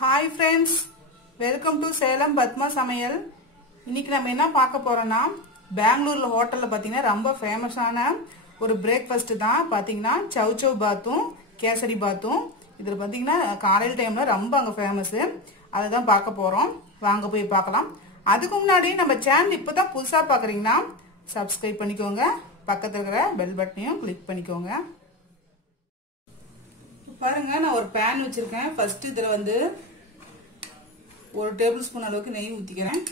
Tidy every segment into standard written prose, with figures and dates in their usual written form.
Hi friends, welcome to Salem Padma சமையல். இன்னைக்கு நம்ம என்ன பார்க்க போறோம்னா பெங்களூர்ல ஹோட்டல்ல பாத்தீங்கன்னா ரொம்ப ஃபேமஸான ஒரு பிரேக்ஃபாஸ்ட் தான். பாத்தீங்கன்னா சௌச்சௌ பாத்தும் கேசரி பாத்தும். இதுல பாத்தீங்கன்னா காலையில டைம்ல ரொம்ப அங்க ஃபேமஸ். அதை தான் பார்க்க போறோம். வாங்க போய் பார்க்கலாம். அதுக்கு முன்னாடி நம்ம சேனல் இப்பதான் புதுசா பாக்குறீங்கன்னா சப்ஸ்கிரைப் பண்ணிக்கோங்க. பக்கத்துல இருக்கிற பெல் பட்டனையும் கிளிக் பண்ணிக்கோங்க. பாருங்க, நான் ஒரு பேன் வச்சிருக்கேன். ஃபர்ஸ்ட் இதுல வந்து ஒரு டேபிள் ஸ்பூன் அளவுக்கு நெய் ஊத்திக்கிறேன்.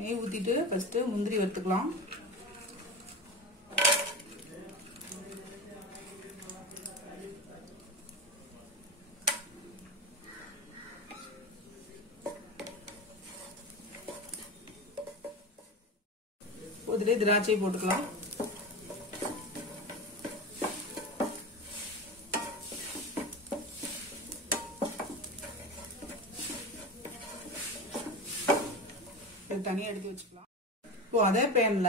நெய் ஊத்திட்டு ஃபர்ஸ்ட் முந்திரி வறுத்துக்கலாம். இதுல திராட்சை போட்டுக்கலாம். தனியா எடுத்து வச்சுக்கலாம். இப்போ அதே பேன்ல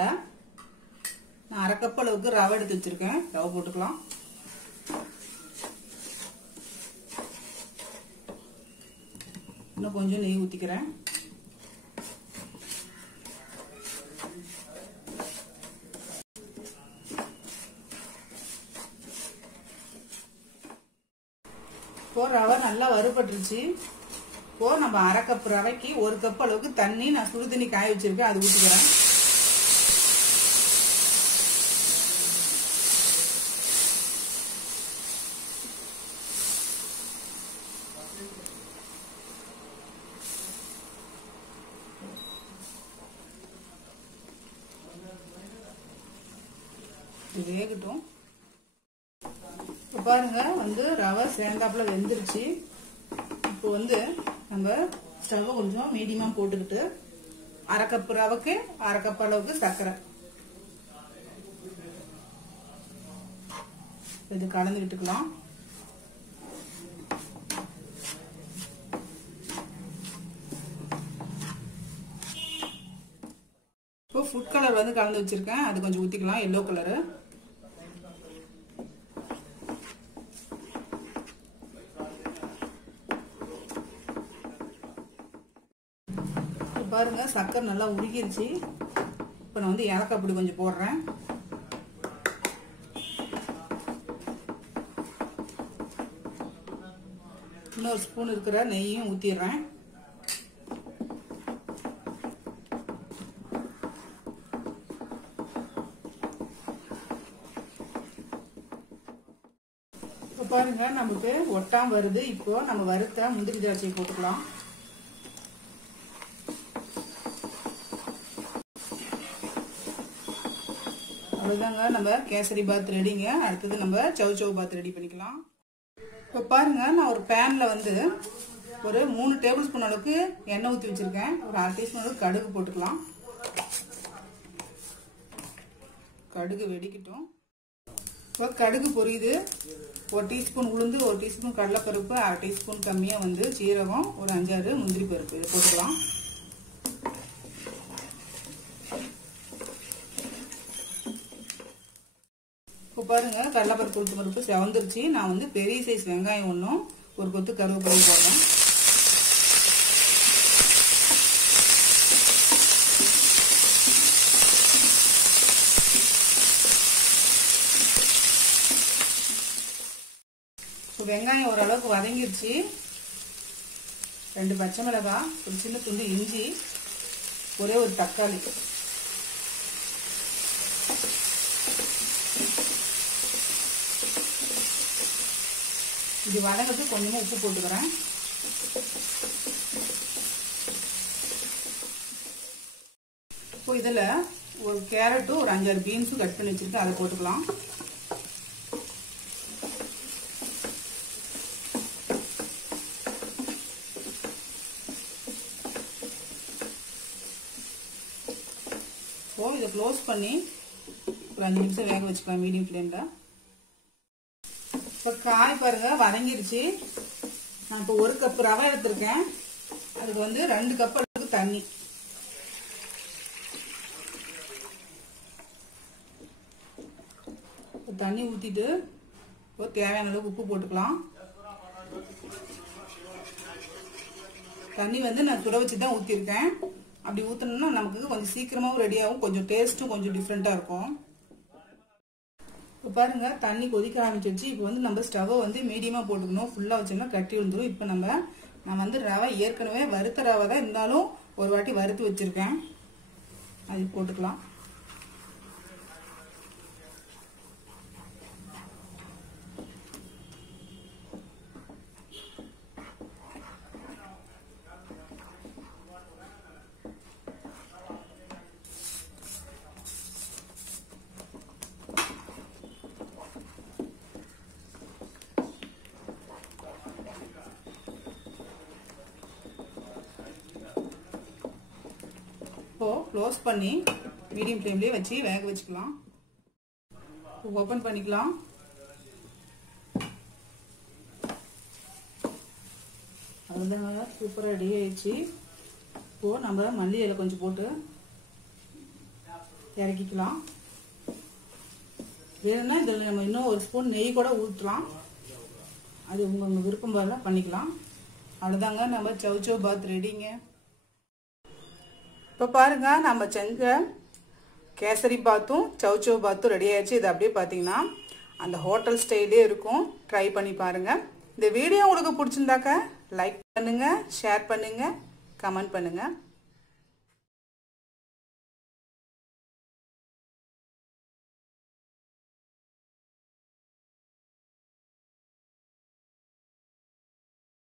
நான் அரை கப் அளவுக்கு ரவை எடுத்து வச்சிருக்கேன். ரவை போட்டுக்கலாம். இன்னும் கொஞ்சம் நெய் ஊத்திக்கிறேன். இப்போ ரவை நல்லா வறுபட்டுருச்சு. இப்போ நம்ம அரை கப் ரவைக்கு ஒரு கப் அளவுக்கு தண்ணி நான் சுடு தண்ணி காய வச்சிருக்கேன், அது ஊத்திக்கிறேன். இது வேகட்டும். இப்போ பாருங்க, வந்து ரவை சேர்ந்தாப்புல வெந்துருச்சு. இப்போ வந்து நம்ம ஸ்டவ் கொஞ்சம் மீடியமா போட்டுக்கிட்டு அரை கப் ரவைக்கு அரை கப் அளவுக்கு சர்க்கரை இது கலந்து விட்டுக்கலாம். இப்போ ஃபுட் கலர் வந்து கலந்து வச்சிருக்கேன், அது கொஞ்சம் ஊத்திக்கலாம். Yellow colour. பாருங்க, சக்கரை நல்லா உருகிருச்சு. இப்ப நான் வந்து ஏலக்காய் பொடி கொஞ்சம் போடுறேன். இன்னொரு ஸ்பூன் இருக்கிற நெய்யும் ஊத்திடுறேன். இப்ப பாருங்க, நமக்கு ஒட்டாம வருது. இப்போ நம்ம வறுத்த முந்திரி திராட்சையை போட்டுக்கலாம். அவ்வளவுதாங்க, நம்ம கேசரி பாத் ரெடிங்க. அடுத்தது நம்ம சௌச்சௌ பாத் ரெடி பண்ணிக்கலாம். இப்ப பாருங்க, நான் ஒரு பேன்ல வந்து ஒரு 3 டேபிள் ஸ்பூன் அளவுக்கு எண்ணெய் ஊத்தி வச்சிருக்கேன். ஒரு அரை டீஸ்பூன் அளவுக்கு கடுகு போட்டுக்கலாம். கடுகு வெடிக்கட்டும். இப்போ கடுகு பொரியுது. ஒரு டீஸ்பூன் உளுந்து, ஒரு டீஸ்பூன் கடலைப்பருப்பு, அரை டீஸ்பூன் கம்மியா வந்து சீரகம், ஒரு 5-6 முந்திரி பருப்பு இதை போட்டுக்கலாம். இப்போ பாருங்க, கடலைப்பருப்பு உளுந்து பருப்பு செவந்துருச்சு. நான் வந்து பெரிய சைஸ் வெங்காயம் ஒன்றும் ஒரு கொத்து கருவேப்பிலை போடுறேன். வெங்காயம் ஓரளவுக்கு வதங்கிருச்சு. 2 பச்சை மிளகாய், ஒரு சின்ன துண்டு இஞ்சி, ஒரே ஒரு தக்காளி. இது வதங்கிறதுக்கு கொஞ்சமா உப்பு போட்டுக்கிறேன். இப்போ இதுல ஒரு கேரட்டும் ஒரு 5-6 பீன்ஸும் கட் பண்ணி வச்சிருக்கேன், அதை போட்டுக்கலாம். இதை க்ளோஸ் பண்ணி ஒரு 5 நிமிஷம் வேக வச்சுக்கலாம் மீடியம் ஃப்ளேம்ல. இப்போ காய் பாருங்க வதங்கிருச்சு. நான் இப்போ ஒரு கப் ரவை எடுத்திருக்கேன், அதுக்கு வந்து 2 கப் அளவுக்கு தண்ணி. தண்ணி ஊத்திட்டு தேவையான அளவுக்கு உப்பு போட்டுக்கலாம். தண்ணி வந்து நான் சுட வச்சு தான் ஊற்றிருக்கேன். அப்படி ஊற்றினோம்னா நமக்கு கொஞ்சம் சீக்கிரமாகவும் ரெடி ஆகும், கொஞ்சம் டேஸ்ட்டும் கொஞ்சம் டிஃப்ரெண்ட்டாக இருக்கும். இப்போ பாருங்க தண்ணி கொதிக்க ஆரம்பிச்சிருச்சு. இப்போ வந்து நம்ம ஸ்டவ்வை வந்து மீடியமாக போட்டுக்கணும். ஃபுல்லாக வச்சோம்னா கட்டி விழுந்துடும். இப்போ நான் வந்து ரவை ஏற்கனவே வறுத்த ரவை தான், இருந்தாலும் ஒரு வாட்டி வறுத்து வச்சிருக்கேன், அது போட்டுக்கலாம். இப்போ க்ளோஸ் பண்ணி மீடியம் ஃப்ளேம்லேயே வச்சு வேக வச்சுக்கலாம். ஓப்பன் பண்ணிக்கலாம். அவ்வளோதாங்க, சூப்பராக ரெடி ஆயிடுச்சு. இப்போது நம்ம மல்லி இலை கொஞ்சம் போட்டு இறக்கிக்கலாம். வேணும்னா இதில் நம்ம இன்னும் ஒரு ஸ்பூன் நெய் கூட ஊற்றலாம், அது உங்கள் விருப்பம் போல பண்ணிக்கலாம். அவ்வளோதாங்க, நம்ம சௌச்சௌ பாத் ரெடிங்க. இப்போ பாருங்க நம்ம செஞ்ச கேசரி பாத்தும் சௌச்சௌ பாத்தும் ரெடி ஆயிடுச்சு. இது அப்படியே பார்த்தீங்கன்னா அந்த ஹோட்டல் ஸ்டைலே இருக்கும். ட்ரை பண்ணி பாருங்க. இந்த வீடியோ உங்களுக்கு பிடிச்சிருந்தாக்க லைக் பண்ணுங்க, ஷேர் பண்ணுங்க, கமெண்ட் பண்ணுங்க.